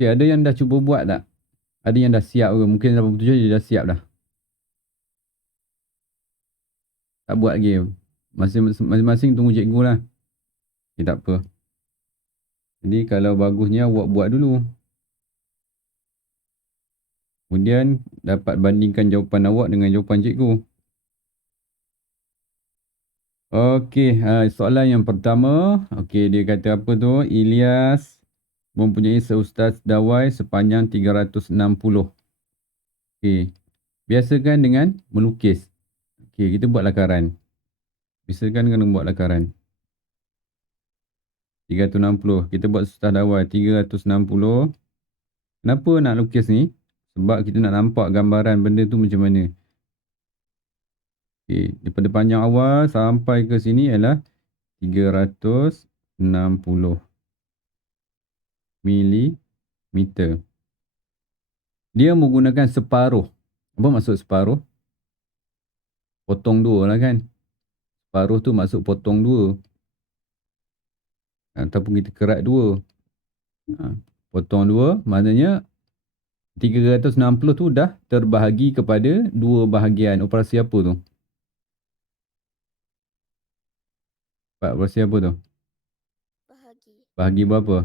Okay, ada yang dah cuba buat tak? Ada yang dah siap ke? Mungkin 87 dia dah siap dah. Tak buat lagi. Masing-masing tunggu cikgu lah. Okay, tak apa. Jadi kalau bagusnya awak buat dulu. Kemudian dapat bandingkan jawapan awak dengan jawapan cikgu. Okey, soalan yang pertama. Okey, dia kata apa tu? Ilyas mempunyai seustaz dawai sepanjang 360. Okey. Biasakan dengan melukis. Okey, kita buat lakaran. Biasakan dengan buat lakaran. 360. Kita buat seustaz dawai 360. Kenapa nak lukis ni? Sebab kita nak nampak gambaran benda tu macam mana. Okey, daripada panjang awal sampai ke sini ialah 360 milimeter. Dia menggunakan separuh. Apa maksud separuh? Potong dua lah kan. Separuh tu maksud potong dua. Ataupun kita kerat dua. Potong dua maknanya 360 tu dah terbahagi kepada dua bahagian. Operasi apa tu? Operasi apa tu? Bahagi berapa?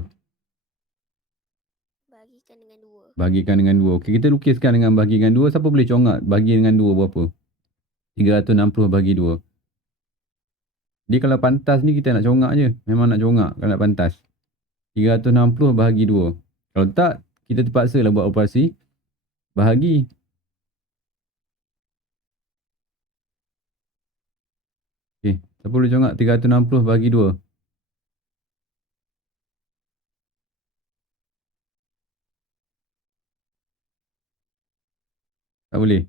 Bahagikan dengan 2. Bahagikan dengan 2. Okey, kita lukiskan dengan bahagikan 2. Siapa boleh congak bahagi dengan 2 berapa? 360 bagi 2. Jadi kalau pantas ni kita nak congak je. Memang nak congak kalau nak pantas. 360 bahagi 2. Kalau tak, kita terpaksa lah buat operasi bahagi. Okey, siapa boleh congak 360 bahagi 2? Tak boleh.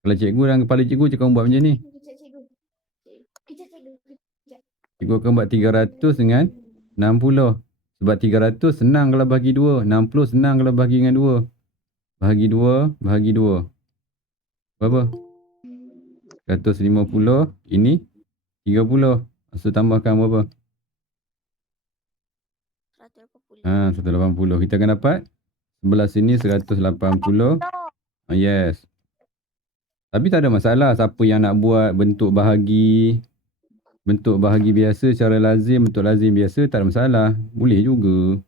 Kalau cikgu dalam kepala cikgu, cikgu buat macam ni. Cikgu akan buat 300 dengan 60. Sebab 300 senang kalau bahagi 2. 60 senang kalau bahagi dengan 2. Bahagi 2, bahagi 2. Berapa? 150. Ini 30. Maksud tambahkan berapa? 180. Kita akan dapat sebelah sini 180. Yes. Tapi tak ada masalah siapa yang nak buat bentuk bahagi. Bentuk bahagi biasa secara lazim, bentuk lazim biasa tak ada masalah. Boleh juga.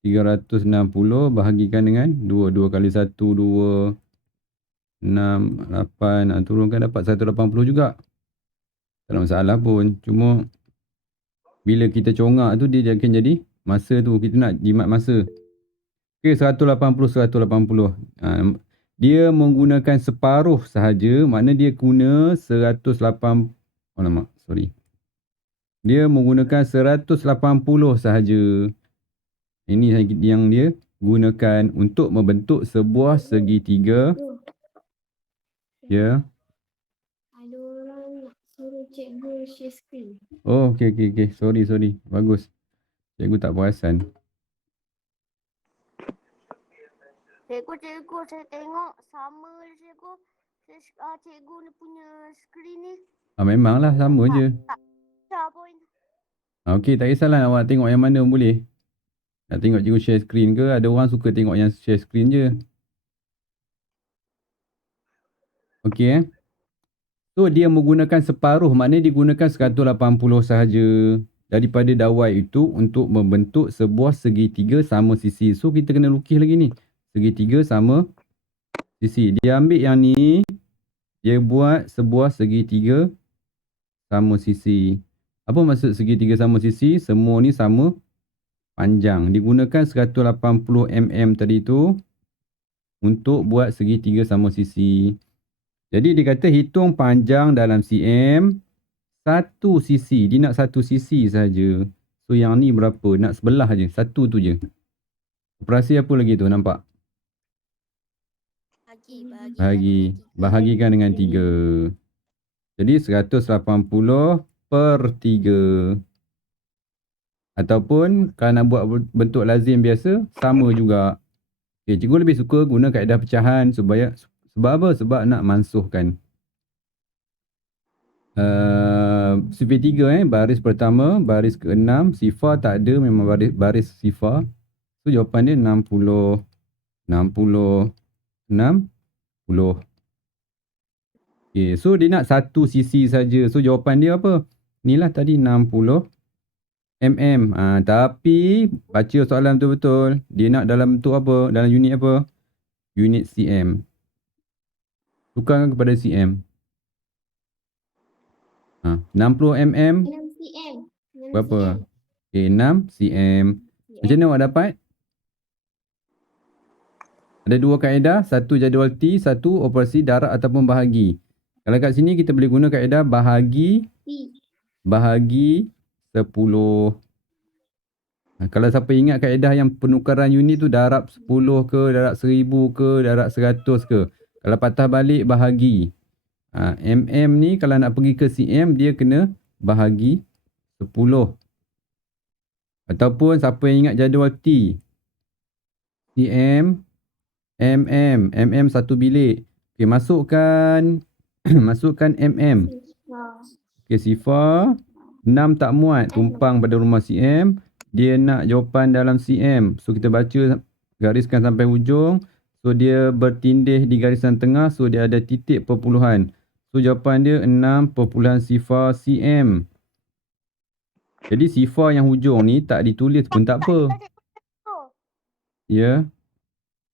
360 bahagikan dengan 2. 2 kali 1, 2. 6, 8. Turunkan dapat 180 juga. Tak ada masalah pun. Cuma bila kita congak tu dia akan jadi masa tu. Kita nak jimat masa. Okay, 180, 180. Dia menggunakan separuh sahaja. Makna dia guna 180. Oh lama, sorry. Dia menggunakan 180 sahaja. Ini yang dia gunakan untuk membentuk sebuah segitiga. Ya. Ada orang nak suruh cikgu share screen. Oh, okey. Sorry. Bagus. Cikgu tak perasan. Cikgu, saya tengok sama cikgu. Cikgu ni punya screen ni. Memanglah sama je. Tak pun. Okey, tak kisahlah awak tengok yang mana pun boleh. Nak tengok cikgu share screen ke? Ada orang suka tengok yang share screen je. Okey. So, dia menggunakan separuh. Maknanya digunakan 180 sahaja daripada dawai itu untuk membentuk sebuah segitiga sama sisi. So, kita kena lukis lagi ni. Segitiga sama sisi. Dia ambil yang ni. Dia buat sebuah segitiga sama sisi. Apa maksud segitiga sama sisi? Semua ni sama panjang. Digunakan 180 mm tadi tu untuk buat segitiga sama sisi. Jadi dia kata hitung panjang dalam cm satu sisi. Dia nak satu sisi saja. So yang ni berapa? Nak sebelah je. Satu tu je. Operasi apa lagi tu nampak? Bahagikan dengan 3. Jadi 180 per 3. Ataupun kalau nak buat bentuk lazim biasa, sama juga. Okay, cikgu lebih suka guna kaedah pecahan sebab apa? Sebab nak mansuhkan. Sifar 3 baris pertama, baris ke-6, sifar tak ada, memang baris sifar. So So jawapan dia 60, 60, 60. Okay, so dia nak satu sisi saja. So jawapan dia apa? Inilah tadi 60 mm. Tapi baca soalan betul-betul. Dia nak dalam bentuk apa? Dalam unit apa? Unit cm. Tukarkan kepada cm. 60 mm 6 cm. 6 berapa? cm. Okay, 6 cm. Macam mana awak dapat? Ada dua kaedah. Satu jadual T, satu operasi darab ataupun bahagi. Kalau kat sini kita boleh guna kaedah bahagi P. 10. Kalau siapa ingat kaedah yang penukaran unit tu darab 10 ke, darab 1000 ke, darab 100 ke. Kalau patah balik bahagi. mm ni kalau nak pergi ke cm dia kena bahagi 10. Ataupun siapa yang ingat jadual T. cm, mm satu bilik. Okey, masukkan masukkan mm. Okey, sifar 6 tak muat, tumpang pada rumah cm. Dia nak jawapan dalam cm. So kita baca, gariskan sampai hujung. So dia bertindih di garisan tengah. So dia ada titik perpuluhan. So jawapan dia 6 perpuluhan sifar cm. Jadi sifar yang hujung ni tak ditulis pun tak apa. Ya.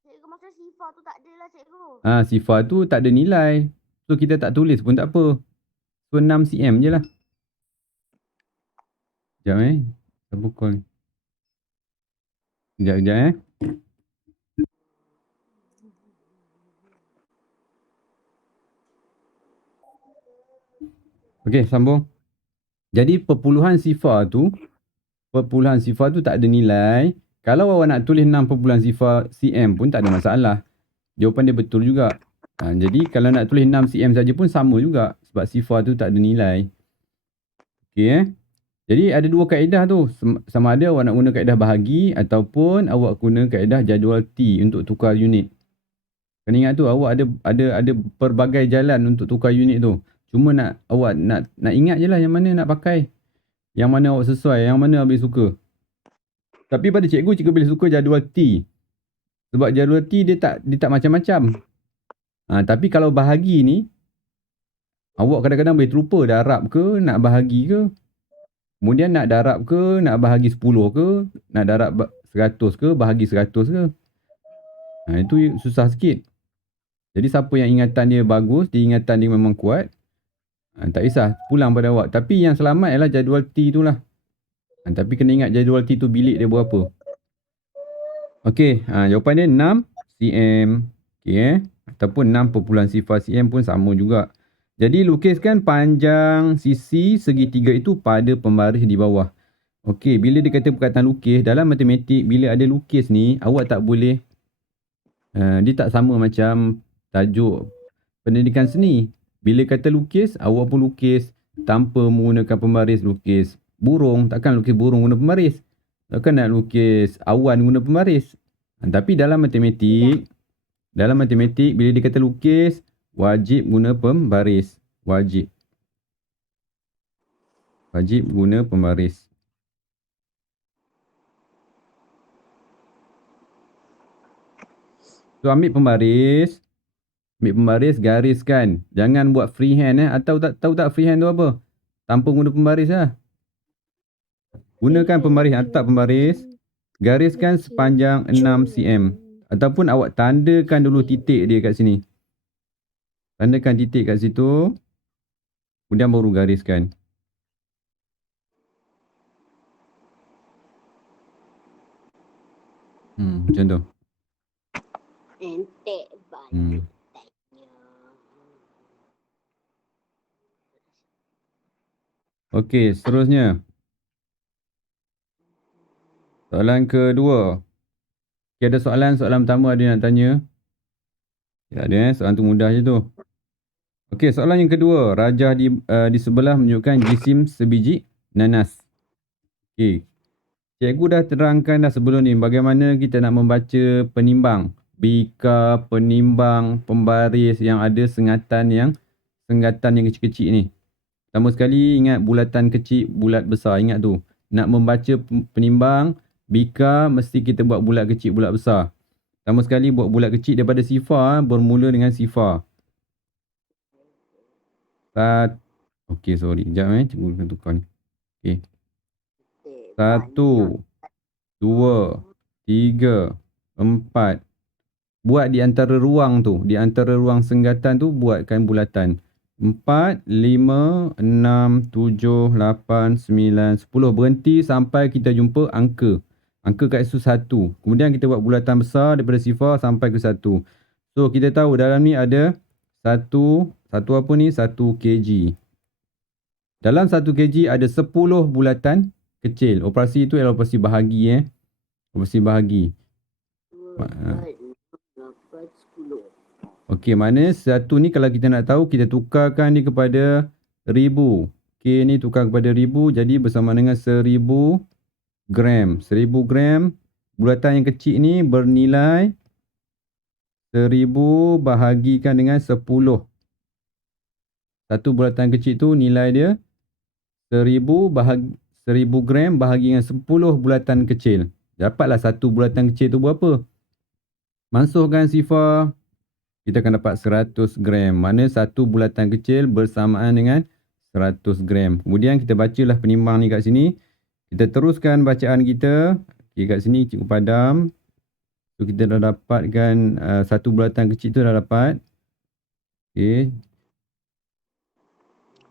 Cikgu maksud sifar tu tak adalah cikgu. Sifar tu tak ada nilai. So kita tak tulis pun tak apa. So 6 cm je lah. Sekejap Siapa call ni? Sekejap Okey, sambung. Jadi perpuluhan sifar tu tak ada nilai. Kalau awak nak tulis 6 perpuluhan sifar cm pun tak ada masalah. Jawapan dia betul juga. Jadi kalau nak tulis 6 cm saja pun sama juga. Sebab sifar tu tak ada nilai. Okey Jadi ada dua kaedah tu. Sama ada awak nak guna kaedah bahagi ataupun awak guna kaedah jadual T untuk tukar unit. Kena ingat tu, awak ada pelbagai jalan untuk tukar unit tu. Cuma awak nak ingat je lah yang mana nak pakai. Yang mana awak sesuai, yang mana awak boleh suka. Tapi pada cikgu boleh suka jadual T. Sebab jadual T dia tak macam-macam. Tapi kalau bahagi ni, awak kadang-kadang boleh terlupa darab ke, nak bahagi ke. Kemudian nak darab ke, nak bahagi 10 ke, nak darab 100 ke, bahagi 100 ke. Itu susah sikit. Jadi siapa yang ingatan dia bagus, dia ingatan dia memang kuat, tak kisah, pulang pada awak. Tapi yang selamat ialah jadual T tu lah. Tapi kena ingat jadual T tu bilik dia berapa. Okey, jawapan dia 6 cm. Okey Ataupun 6 perpuluhan sifar cm pun sama juga. Jadi lukiskan panjang sisi segitiga itu pada pembaris di bawah. Okey, bila dia kata perkataan lukis, dalam matematik bila ada lukis ni, awak tak boleh, dia tak sama macam tajuk pendidikan seni. Bila kata lukis, awak pun lukis tanpa menggunakan pembaris. Lukis burung, takkan lukis burung guna pembaris. Takkan nak lukis awan guna pembaris. Tapi dalam matematik, bila dia kata lukis, wajib guna pembaris. Wajib guna pembaris. So ambil pembaris, gariskan. Jangan buat freehand Atau tahu tak freehand tu apa? Tanpa guna pembaris lah. Gunakan pembaris, letak pembaris. Gariskan sepanjang 6 cm. Ataupun awak tandakan dulu titik dia kat sini. Tandakan titik kat situ. Kemudian baru gariskan. Macam tu. Entek banyak tanya. Okey, seterusnya. Soalan kedua. Okay, ada soalan pertama ada nak tanya? Tak ada soalan tu mudah je tu. Okey, soalan yang kedua. Rajah di sebelah menunjukkan jisim sebiji nanas. Okey. Cikgu dah terangkan dah sebelum ni bagaimana kita nak membaca penimbang. Bika, penimbang, pembaris yang ada senggatan yang kecil-kecil ni. Pertama sekali ingat bulatan kecil, bulat besar. Ingat tu. Nak membaca penimbang, Bika mesti kita buat bulat kecil, bulat besar. Pertama sekali buat bulat kecil daripada sifar, bermula dengan sifar. Okey, sorry. Sekejap cikgu akan tukar ni. Okey. 1, 2, 3, 4. Buat di antara ruang tu. Di antara ruang senggatan tu buatkan bulatan. 4, 5, 6, 7, 8, 9, 10. Berhenti sampai kita jumpa angka. Angka kat situ 1. Kemudian kita buat bulatan besar daripada sifar sampai ke 1. So kita tahu dalam ni ada 1 apa ni? 1 kg. Dalam 1 kg ada 10 bulatan kecil. Operasi itu adalah operasi bahagi. Operasi bahagi. Okey, mana 1 ni kalau kita nak tahu, kita tukarkan dia kepada 1000. K ni tukar kepada 1000, jadi bersama dengan 1000 gram. 1000 gram, bulatan yang kecil ni bernilai 1000 bahagikan dengan 10. Satu bulatan kecil tu nilai dia 1000 gram bahagi dengan 10 bulatan kecil. Dapatlah satu bulatan kecil tu berapa? Masukkan sifar, kita akan dapat 100 gram. Mana satu bulatan kecil bersamaan dengan 100 gram. Kemudian kita bacalah penimbang ni kat sini. Kita teruskan bacaan kita. Okay, kat sini cikgu padam. So kita dah dapatkan satu bulatan kecil tu dah dapat. Okay.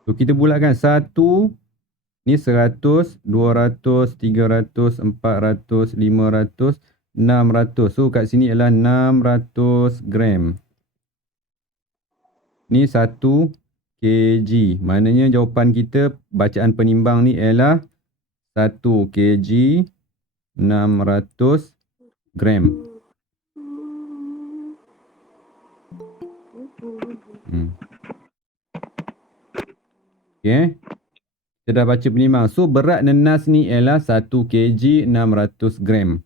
So kita bulatkan 1 ni 100, 200, 300, 400, 500, 600. So kat sini ialah 600 gram. Ni 1 kg. Maknanya jawapan kita bacaan penimbang ni ialah 1 kg 600 gram. Okay. Kita dah baca penimbang. So berat nenas ni ialah 1 kg 600 gram.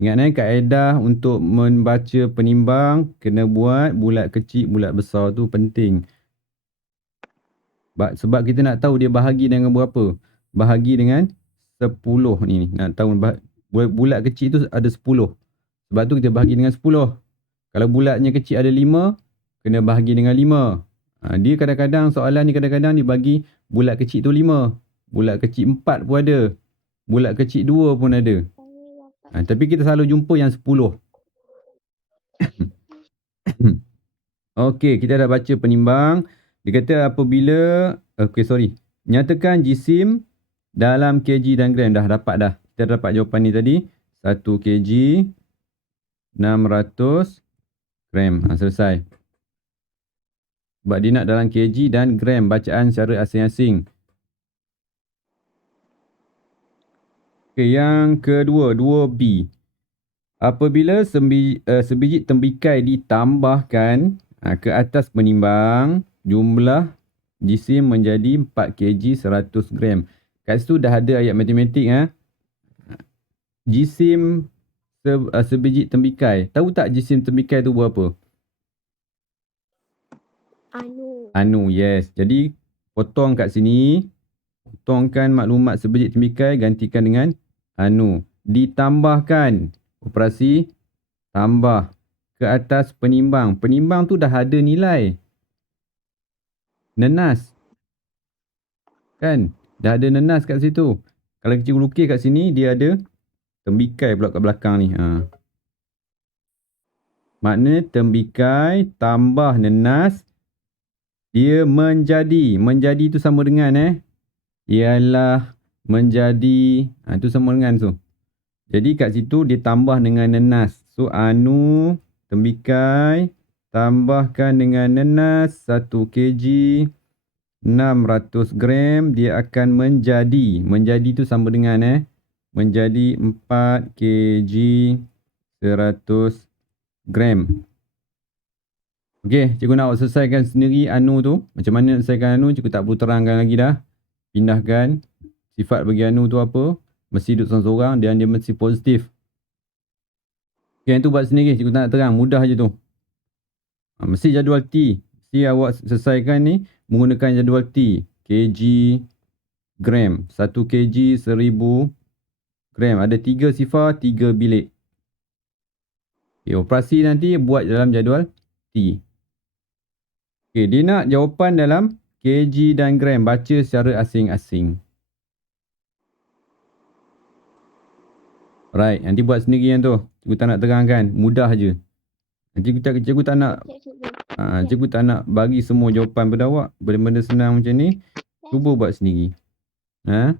Ingat kaedah untuk membaca penimbang kena buat bulat kecil, bulat besar tu penting. Sebab kita nak tahu dia bahagi dengan berapa. Bahagi dengan 10 ni. Nak tahu bulat kecil tu ada 10. Sebab tu kita bahagi dengan 10. Kalau bulatnya kecil ada 5, kena bahagi dengan 5. Dia kadang-kadang soalan ni kadang-kadang dibagi bulat kecil tu 5. Bulat kecil 4 pun ada. Bulat kecil 2 pun ada. Tapi kita selalu jumpa yang 10. Okey, kita dah baca penimbang. Dia kata apabila, nyatakan jisim dalam kg dan gram. Dah dapat dah. Kita dapat jawapan ni tadi. 1 kg 600 gram. Selesai. Sebab dia nak dalam kg dan gram. Bacaan secara asing-asing. Okay, yang kedua, 2B. Apabila sebiji tembikai ditambahkan ke atas penimbang, jumlah jisim menjadi 4 kg 100 gram. Kat situ dah ada ayat matematik. Jisim sebiji tembikai. Tahu tak jisim tembikai tu berapa? Anu, yes. Jadi, potong kat sini. Potongkan maklumat sebiji tembikai, gantikan dengan anu. Ditambahkan. Operasi tambah ke atas penimbang. Penimbang tu dah ada nilai. Nenas. Kan? Dah ada nenas kat situ. Kalau cikgu lukis kat sini, dia ada tembikai pula kat belakang ni. Makna tembikai tambah nenas, dia menjadi. Menjadi tu sama dengan ialah menjadi. Itu sama dengan tu. Jadi kat situ dia tambah dengan nenas. So anu tembikai tambahkan dengan nenas 1 kg 600 gram. Dia akan menjadi. Menjadi tu sama dengan menjadi 4 kg 100 gram. Okey, cikgu nak selesaikan sendiri anu tu. Macam mana nak selesaikan anu, cikgu tak perlu terangkan lagi dah. Pindahkan sifat bagi anu tu apa. Mesti duduk seorang-seorang dan dia mesti positif. Okay, yang tu buat sendiri. Cikgu tak nak terang. Mudah je tu. Mesti jadual T. Mesti awak selesaikan ni menggunakan jadual T. Kg, gram. 1 kg 1000 gram. Ada 3 sifar, 3 bilik. Okay, operasi nanti buat dalam jadual T. Okay, dia nak jawapan dalam kg dan gram. Baca secara asing-asing. Right, nanti buat sendiri yang tu. Cikgu tak nak terangkan. Mudah je. Cikgu tak nak cikgu tak nak bagi semua jawapan pada awak. Benda-benda senang macam ni, cuba buat sendiri. Ha?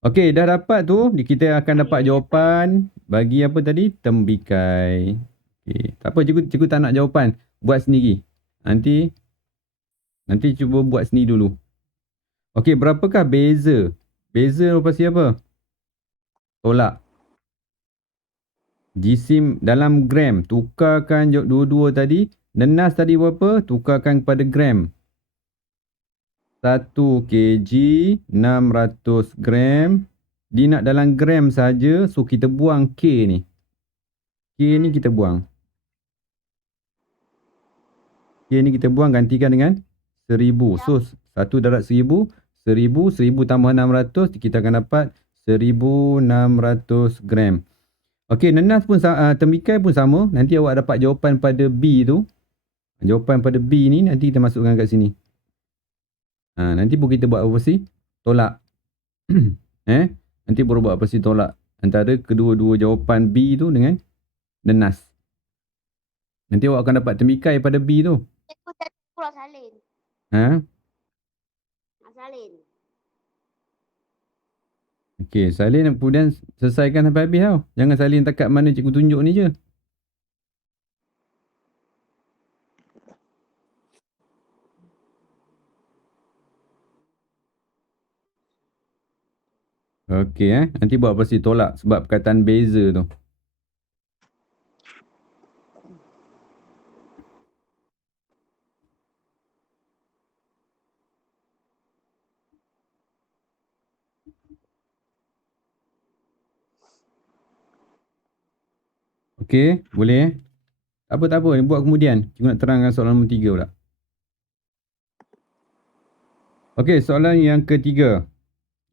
Okey, dah dapat tu. Kita akan dapat jawapan bagi apa tadi? Tembikai. Okey, tak apa, cikgu tak nak jawapan. Buat sendiri. Nanti cuba buat sendiri dulu. Okey, berapakah beza? Beza operasi apa? Tolak. Jisim dalam gram. Tukarkan dua-dua tadi. Nenas tadi berapa? Tukarkan kepada gram. 1 kg 600 gram. Dia nak dalam gram saja. So kita buang K ni. K ni kita buang. K ni kita buang, gantikan dengan 1000. So 1 darat 1000. 1000 tambah 600. Kita akan dapat 1600 gram. Okey, nenas pun tembikai pun sama. Nanti awak dapat jawapan pada B tu. Jawapan pada B ni nanti kita masukkan kat sini. Nanti pun kita buat operasi tolak. Nanti baru buat operasi tolak antara kedua-dua jawapan B tu dengan nenas. Nanti awak akan dapat tembikai pada B tu. Cikgu tadi pulang salin. Salin. Okey, salin kemudian selesaikan sampai habis tau. Jangan salin takat mana cikgu tunjuk ni je. Okey, nanti buat operasi tolak sebab perkataan beza tu. Okey, boleh Tak apa. Ni buat kemudian. Cikgu nak terangkan soalan nombor 3 pula. Okey, soalan yang ketiga.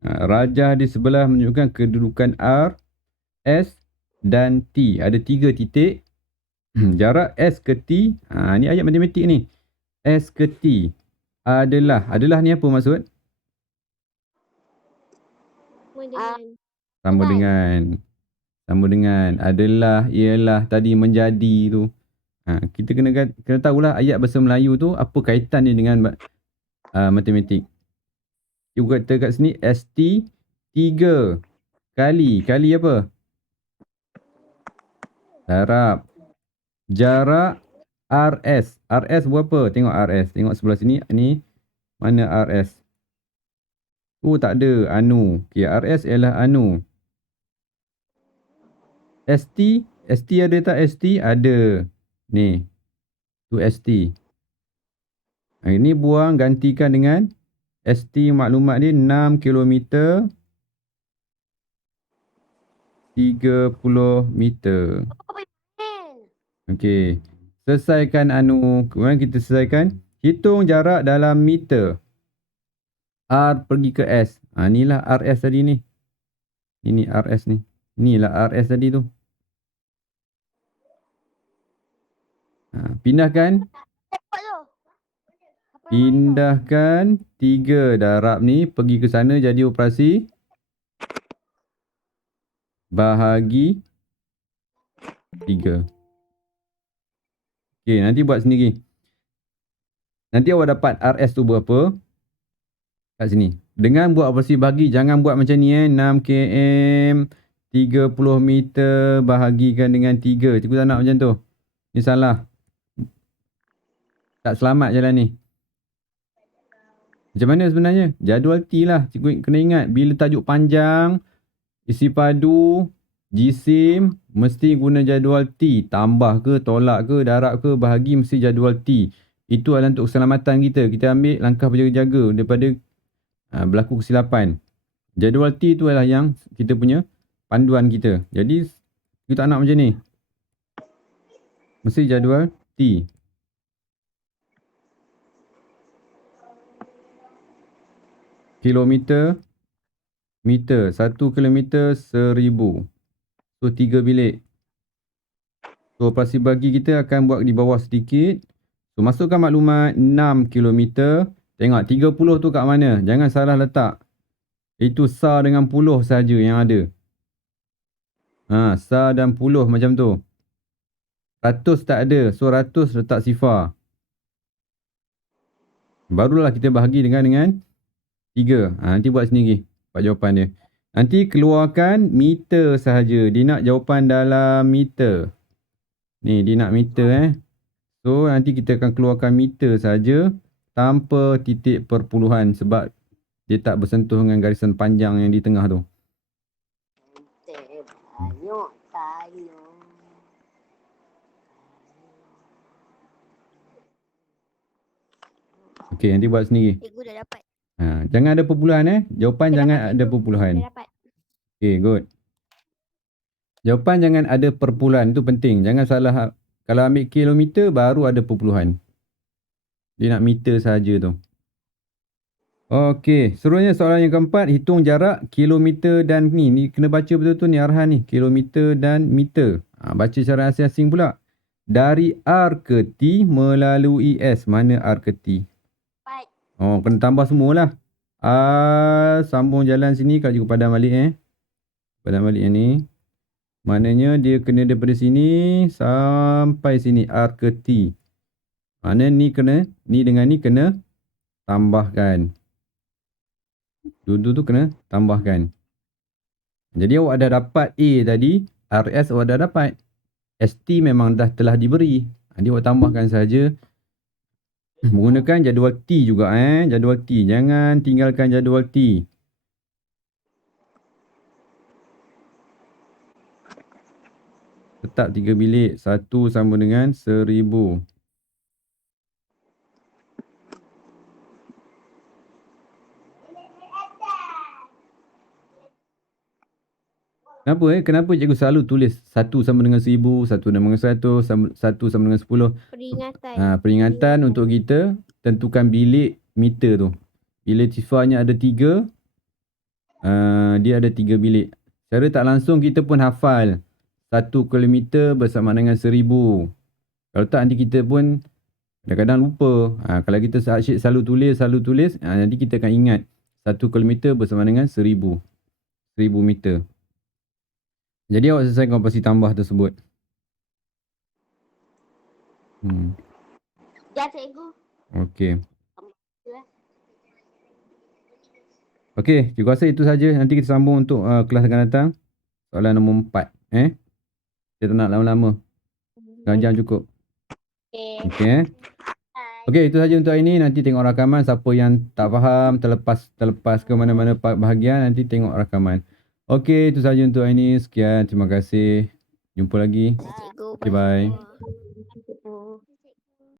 Rajah di sebelah menunjukkan kedudukan R, S dan T. Ada 3 titik. Jarak S ke T. Ni ayat matematik ni. S ke T adalah ni apa maksud? Sama dengan adalah, ialah, tadi menjadi tu. Kita kena tahulah ayat bahasa Melayu tu apa kaitan dia dengan matematik. Cikgu kata kat sini ST 3 kali apa? Darab jarak RS. RS berapa? Tengok RS. Tengok sebelah sini. Ni mana RS? Oh, tak ada. Anu. Okay, RS ialah anu. ST ada tak ST? Ada. Ni. Tu ST. Ini buang, gantikan dengan ST maklumat dia 6 km 30 meter. Okey. Selesaikan kemudian kita selesaikan. Hitung jarak dalam meter. R pergi ke S. Inilah RS tadi ni. Ini RS ni. Inilah RS tadi tu. Pindahkan 3 darab ni pergi ke sana jadi operasi bahagi 3. Okey, nanti buat sendiri. Nanti awak dapat RS tu berapa? Kat sini. Dengan buat operasi bahagi, jangan buat macam ni 6 km 30 meter bahagikan dengan 3. Cikgu tak nak macam tu. Ni salah. Tak selamat jalan ni. Macam mana sebenarnya? Jadual T lah. Cikgu kena ingat. Bila tajuk panjang, isi padu, jisim, mesti guna jadual T. Tambah ke, tolak ke, darab ke, bahagi mesti jadual T. Itu adalah untuk keselamatan kita. Kita ambil langkah berjaga-jaga daripada berlaku kesilapan. Jadual T tu adalah yang kita punya panduan kita. Jadi, kita tak nak macam ni. Mesti jadual T. Kilometer meter. 1 kilometer 1000. So 3 bilik. So operasi bagi kita akan buat di bawah sedikit. So masukkan maklumat 6 kilometer. Tengok 30 tu kat mana. Jangan salah letak. Itu SAR dengan puluh saja yang ada. SAR dan puluh macam tu. 100 tak ada. So 100 letak sifar. Barulah kita bahagi dengan 3. Nanti buat sendiri. Buat jawapan dia. Nanti keluarkan meter sahaja. Dia nak jawapan dalam meter. Ni dia nak meter So nanti kita akan keluarkan meter saja tanpa titik perpuluhan sebab dia tak bersentuh dengan garisan panjang yang di tengah tu. Banyak tanya. Okey, nanti buat sendiri. Cikgu dah dapat. Jangan ada perpuluhan Jawapan Dah jangan dapat, ada cikgu. perpuluhan. Dah dapat. Okey, good. Jawapan jangan ada perpuluhan, tu penting. Jangan salah. Kalau ambil kilometer baru ada perpuluhan. Dia nak meter saja tu. Okey, seterusnya soalan yang keempat, hitung jarak kilometer dan ni kena baca betul-betul ni arahan ni, kilometer dan meter. Baca secara asing-asing pula. Dari R ke T melalui S. Mana R ke T? Kena tambah semualah. Sambung jalan sini, kalau cikgu padam balik Padam balik yang ni. Maknanya dia kena daripada sini sampai sini R ke T. Mana ni dengan ni kena tambahkan. Dua-dua tu kena tambahkan. Jadi awak dah dapat A tadi, RS awak dah dapat. ST memang telah diberi. Jadi awak tambahkan saja. Menggunakan jadual T juga jadual T. Jangan tinggalkan jadual T. Tetap 3 bilik. 1 sama dengan 1000. Kenapa cikgu selalu tulis 1 sama dengan 1000, 1 sama dengan 100, 1 sama dengan 10? Peringatan. Peringatan untuk kita tentukan bilik meter tu. Bila sifarnya ada 3, dia ada 3 bilik. Secara tak langsung kita pun hafal 1 kilometer bersama dengan 1000. Kalau tak nanti kita pun kadang-kadang lupa. Kalau kita selalu tulis, nanti kita akan ingat 1 kilometer bersama dengan 1000 meter. Jadi awak selesaikan operasi tambah tersebut. Ya, cikgu. Okey. Okey, cikgu rasa itu saja. Nanti kita sambung untuk kelas akan datang. Soalan nombor 4. Kita tak nak lama-lama. Setengah jam cukup. Okey. Okey, itu saja untuk hari ini. Nanti tengok rakaman. Siapa yang tak faham, terlepas ke mana-mana bahagian, nanti tengok rakaman. Okey, itu saja untuk hari ini. Sekian, terima kasih. Jumpa lagi. Cikgu. Okay, bye.